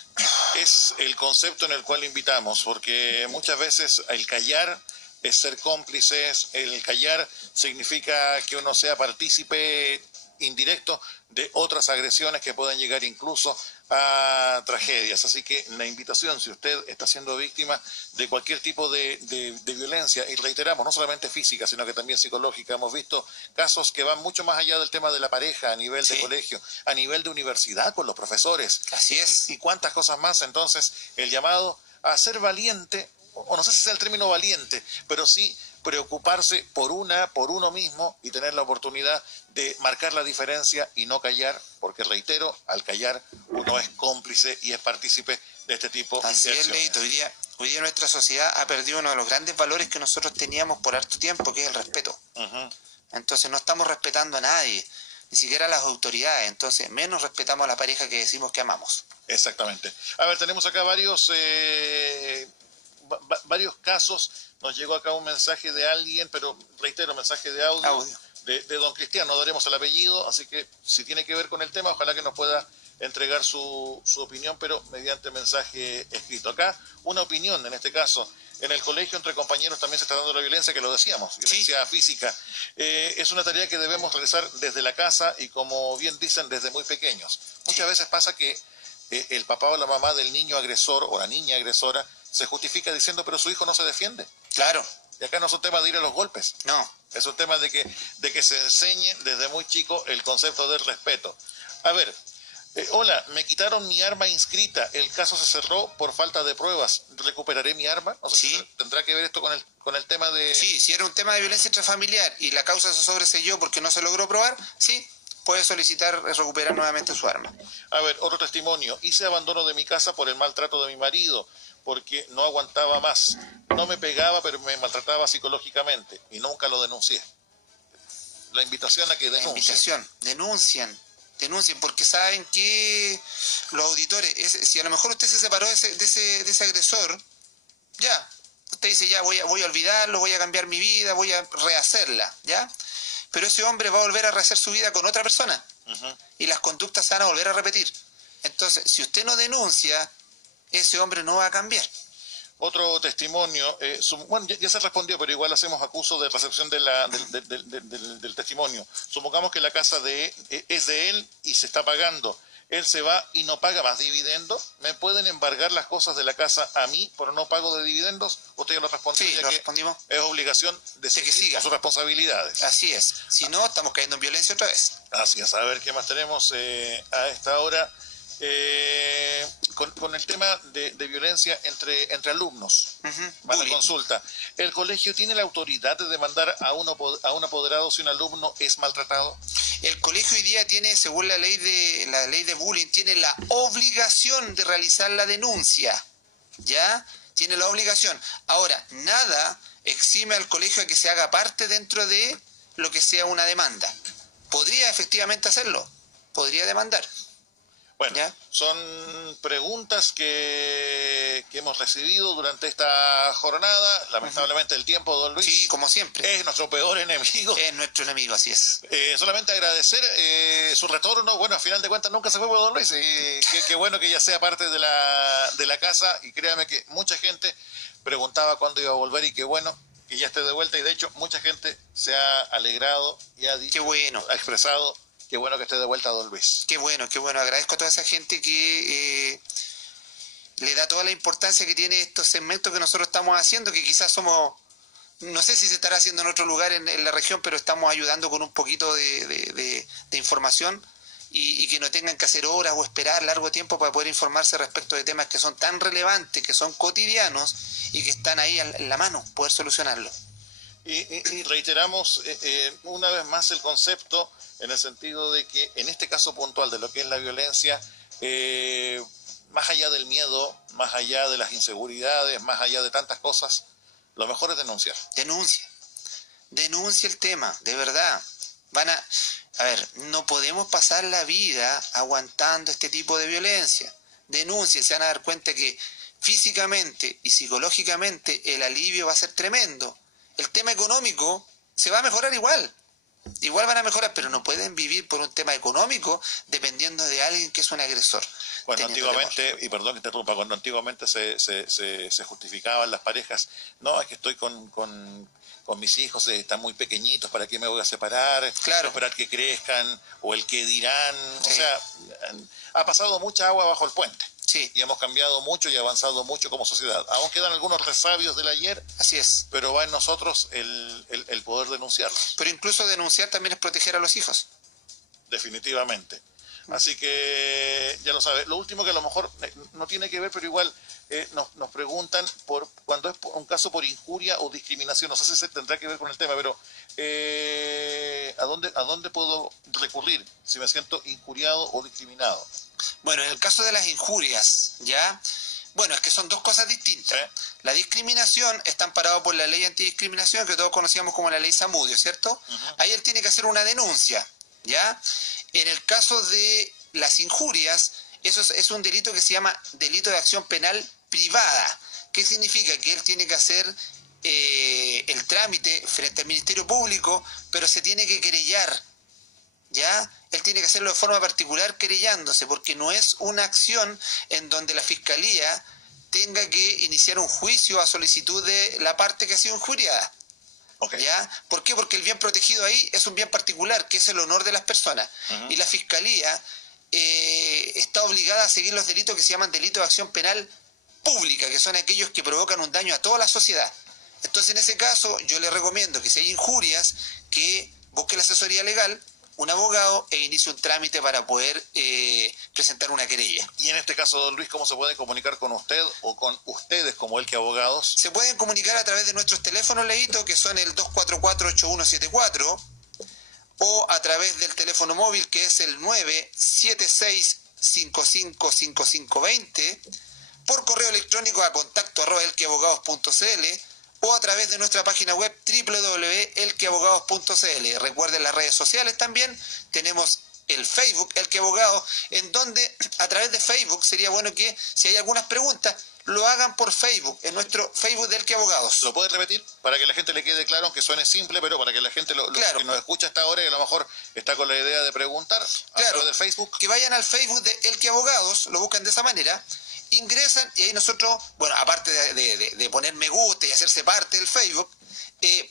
es el concepto en el cual invitamos, porque muchas veces el callar es ser cómplices, el callar significa que uno sea partícipe indirecto de otras agresiones que pueden llegar incluso a tragedias. Así que la invitación, si usted está siendo víctima de cualquier tipo de violencia, y reiteramos, no solamente física, sino que también psicológica, hemos visto casos que van mucho más allá del tema de la pareja, a nivel de colegio, a nivel de universidad con los profesores. Así es. Y cuántas cosas más. Entonces, el llamado a ser valiente, o no sé si sea el término valiente, pero sí preocuparse por uno mismo y tener la oportunidad de marcar la diferencia y no callar, porque reitero, al callar uno es cómplice y es partícipe de este tipo de Así es, acciones. Leito. Hoy día nuestra sociedad ha perdido uno de los grandes valores que nosotros teníamos por harto tiempo, que es el respeto. Entonces no estamos respetando a nadie, ni siquiera a las autoridades, entonces menos respetamos a la pareja que decimos que amamos. Exactamente. A ver, tenemos acá varios casos. Nos llegó acá un mensaje de alguien, pero reitero, mensaje de audio. De don Cristian, no daremos el apellido, así que si tiene que ver con el tema, ojalá que nos pueda entregar su opinión, pero mediante mensaje escrito. Acá, una opinión, en este caso, en el colegio entre compañeros también se está dando la violencia, que lo decíamos, violencia física. Es una tarea que debemos realizar desde la casa y, como bien dicen, desde muy pequeños. Muchas veces pasa que el papá o la mamá del niño agresor o la niña agresora se justifica diciendo, pero su hijo no se defiende. Claro. Y acá no es un tema de ir a los golpes. No. Es un tema de que se enseñe desde muy chico el concepto del respeto. A ver, hola, me quitaron mi arma inscrita, el caso se cerró por falta de pruebas, ¿recuperaré mi arma? O sea, Sí. ¿tendrá que ver esto con el tema de...? Sí, si era un tema de violencia intrafamiliar y la causa se sobreseyó porque no se logró probar, sí, puede solicitar recuperar nuevamente su arma. A ver, otro testimonio. Hice abandono de mi casa por el maltrato de mi marido, porque no aguantaba más. No me pegaba, pero me maltrataba psicológicamente y nunca lo denuncié. La invitación a que denuncien. La invitación, denuncien, porque saben que los auditores, si a lo mejor usted se separó de ese agresor, ya, usted dice, ya voy a olvidarlo, voy a cambiar mi vida, voy a rehacerla, ¿ya? Pero ese hombre va a volver a rehacer su vida con otra persona y las conductas se van a volver a repetir. Entonces, si usted no denuncia, ese hombre no va a cambiar. Otro testimonio, bueno, ya se respondió, pero igual hacemos acuso de recepción del testimonio. Supongamos que la casa es de él y se está pagando. él se va y no paga más dividendo, ¿me pueden embargar las cosas de la casa a mí por no pago de dividendos? Usted ya lo respondió, Sí, ya lo que respondimos. es obligación de Que seguir siga. con sus responsabilidades. Así es. Si no, estamos cayendo en violencia otra vez. Así es. A ver qué más tenemos a esta hora. Con el tema de violencia entre alumnos. Va la consulta. ¿El colegio tiene la autoridad de demandar a un apoderado si un alumno es maltratado? El colegio hoy día tiene, según la ley de bullying, tiene la obligación de realizar la denuncia. ¿Ya? Tiene la obligación. Ahora, nada exime al colegio a que se haga parte dentro de lo que sea una demanda. Podría efectivamente hacerlo. Podría demandar. Bueno, ¿ya? Son preguntas que hemos recibido durante esta jornada. Lamentablemente el tiempo, don Luis. Sí, como siempre. Es nuestro peor enemigo. Es nuestro enemigo, así es. Solamente agradecer su retorno. Bueno, a final de cuentas nunca se fue por don Luis. Qué bueno que ya sea parte de la casa. Y créame que mucha gente preguntaba cuándo iba a volver y qué bueno que ya esté de vuelta. Y de hecho mucha gente se ha alegrado y ha dicho, qué bueno, ha expresado. Qué bueno que esté de vuelta, don Luis. Qué bueno. Agradezco a toda esa gente que le da toda la importancia que tiene estos segmentos que nosotros estamos haciendo, que quizás somos, no sé si se estará haciendo en otro lugar en la región, pero estamos ayudando con un poquito de información y que no tengan que hacer horas o esperar largo tiempo para poder informarse respecto de temas que son tan relevantes, que son cotidianos y que están ahí en la mano, poder solucionarlo. Y reiteramos una vez más el concepto en el sentido de que en este caso puntual de lo que es la violencia, más allá del miedo, más allá de las inseguridades, más allá de tantas cosas, lo mejor es denunciar. Denuncia el tema, de verdad. A ver, no podemos pasar la vida aguantando este tipo de violencia. Denuncien, se van a dar cuenta que físicamente y psicológicamente el alivio va a ser tremendo. El tema económico se va a mejorar igual van a mejorar, pero no pueden vivir por un tema económico dependiendo de alguien que es un agresor. Bueno, antiguamente, temor. Y perdón que te interrumpa, cuando antiguamente se justificaban las parejas, no, es que estoy con mis hijos, están muy pequeñitos, ¿para qué me voy a separar? Claro. Esperar que crezcan, o el que dirán, sí. O sea, ha pasado mucha agua bajo el puente. Sí. Y hemos cambiado mucho y avanzado mucho como sociedad. Aún quedan algunos resabios del ayer. Así es. Pero va en nosotros el poder denunciarlos. Pero incluso denunciar también es proteger a los hijos. Definitivamente. Así que ya lo sabes. Lo último que a lo mejor no tiene que ver, pero igual nos preguntan por cuando es un caso por injuria o discriminación. No sé si se tendrá que ver con el tema, pero ¿a dónde puedo recurrir si me siento injuriado o discriminado? Bueno, en el caso de las injurias, ¿ya? Bueno, es que son dos cosas distintas. ¿Sí? La discriminación está amparado por la ley antidiscriminación, que todos conocíamos como la ley Zamudio, ¿cierto? Uh-huh. Ahí él tiene que hacer una denuncia, ¿ya? En el caso de las injurias, eso es un delito que se llama delito de acción penal privada. ¿Qué significa? Que él tiene que hacer el trámite frente al Ministerio Público, pero se tiene que querellar, ¿ya? Él tiene que hacerlo de forma particular querellándose, porque no es una acción en donde la Fiscalía tenga que iniciar un juicio a solicitud de la parte que ha sido injuriada. Okay. ¿Ya? ¿Por qué? Porque el bien protegido ahí es un bien particular, que es el honor de las personas. Uh-huh. Y la Fiscalía está obligada a seguir los delitos que se llaman delitos de acción penal pública, que son aquellos que provocan un daño a toda la sociedad. Entonces, en ese caso, yo le recomiendo que si hay injurias, que busque la asesoría legal, un abogado, e inicie un trámite para poder presentar una querella. Y en este caso, don Luis, ¿cómo se puede comunicar con usted o con ustedes como el que abogados? Se pueden comunicar a través de nuestros teléfonos, Leito, que son el 244-8174, o a través del teléfono móvil, que es el 976-555520, por correo electrónico a contacto@elqueabogados.cl, o a través de nuestra página web www.elqueabogados.cl. Recuerden las redes sociales también, tenemos el Facebook, El Que Abogado, en donde a través de Facebook sería bueno que si hay algunas preguntas, lo hagan por Facebook, en nuestro Facebook del Que Abogados. ¿Lo puedes repetir? Para que la gente le quede claro, aunque suene simple, pero para que la gente claro. que nos escucha hasta ahora y a lo mejor está con la idea de preguntar a través de Facebook. Que vayan al Facebook de El Que Abogados, lo buscan de esa manera, ingresan y ahí nosotros, bueno, aparte de poner me gusta y hacerse parte del Facebook,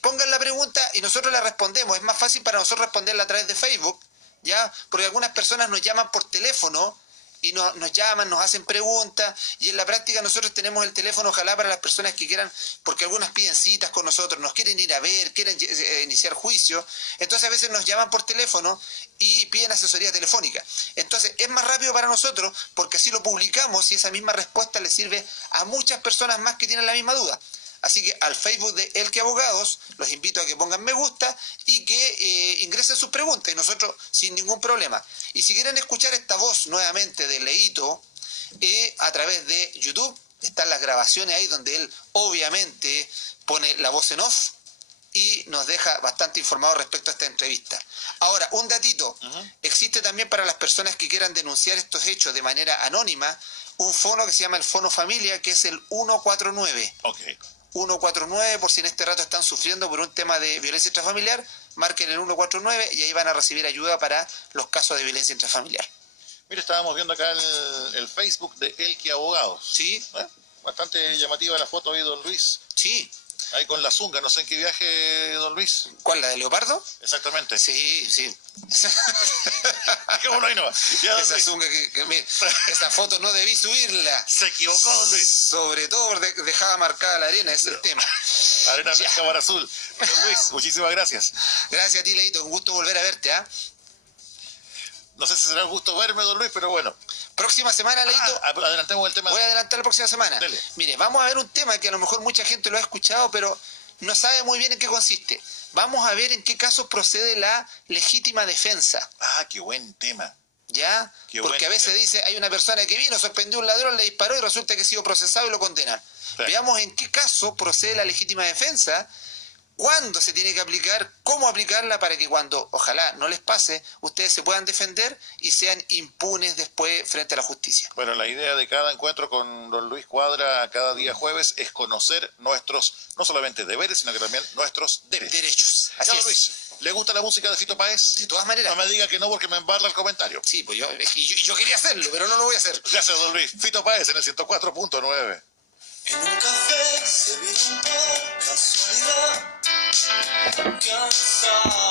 pongan la pregunta y nosotros la respondemos. Es más fácil para nosotros responderla a través de Facebook, ¿ya? Porque algunas personas nos llaman por teléfono y nos llaman, nos hacen preguntas, y en la práctica nosotros tenemos el teléfono, ojalá para las personas que quieran, porque algunas piden citas con nosotros, nos quieren ir a ver, quieren iniciar juicio, entonces a veces nos llaman por teléfono y piden asesoría telefónica. Entonces es más rápido para nosotros porque así lo publicamos y esa misma respuesta le sirve a muchas personas más que tienen la misma duda. Así que al Facebook de Elke Abogados los invito a que pongan me gusta y que ingresen sus preguntas y nosotros sin ningún problema. Y si quieren escuchar esta voz nuevamente de Leito a través de YouTube, están las grabaciones ahí donde él obviamente pone la voz en off y nos deja bastante informado respecto a esta entrevista. Ahora, un datito. Existe también para las personas que quieran denunciar estos hechos de manera anónima un fono que se llama el Fono Familia, que es el 149. Ok. 149, por si en este rato están sufriendo por un tema de violencia intrafamiliar, marquen el 149 y ahí van a recibir ayuda para los casos de violencia intrafamiliar. Mira, estábamos viendo acá el Facebook de Elke Abogados. Sí. Bastante llamativa la foto ahí, don Luis. Sí. Ahí con la zunga, no sé en qué viaje, don Luis. ¿Cuál, la de Leopardo? Exactamente. Sí, sí. Dejémoslo ahí nomás. Ya, esa zunga mire, esa foto no debí subirla. Se equivocó, don Luis. Sobre todo porque dejaba marcada la arena, ese es el tema. Arena Pesca Mar Azul. Don Luis, muchísimas gracias. Gracias a ti, Leito, un gusto volver a verte, ¿ah? No sé si será un gusto verme, don Luis, pero bueno. Próxima semana, Leito. Adelantemos el tema. Voy a adelantar la próxima semana. Dele. Mire, vamos a ver un tema que a lo mejor mucha gente lo ha escuchado, pero no sabe muy bien en qué consiste. Vamos a ver en qué casos procede la legítima defensa. Ah, qué buen tema. ¿Ya? Porque a veces dice, hay una persona que vino, sorprendió a un ladrón, le disparó y resulta que ha sido procesado y lo condenan. Sí. Veamos en qué caso procede la legítima defensa, cuándo se tiene que aplicar, cómo aplicarla para que cuando, ojalá, no les pase, ustedes se puedan defender y sean impunes después frente a la justicia. Bueno, la idea de cada encuentro con don Luis Cuadra cada día jueves es conocer nuestros, no solamente deberes, sino que también nuestros derechos. Derechos, así ya, es. Luis, ¿le gusta la música de Fito Páez? De todas maneras. No me diga que no porque me embarra el comentario. Sí, pues yo quería hacerlo, pero no lo voy a hacer. Gracias, don Luis. Fito Páez en el 104.9. En un café se vino por casualidad, cansado.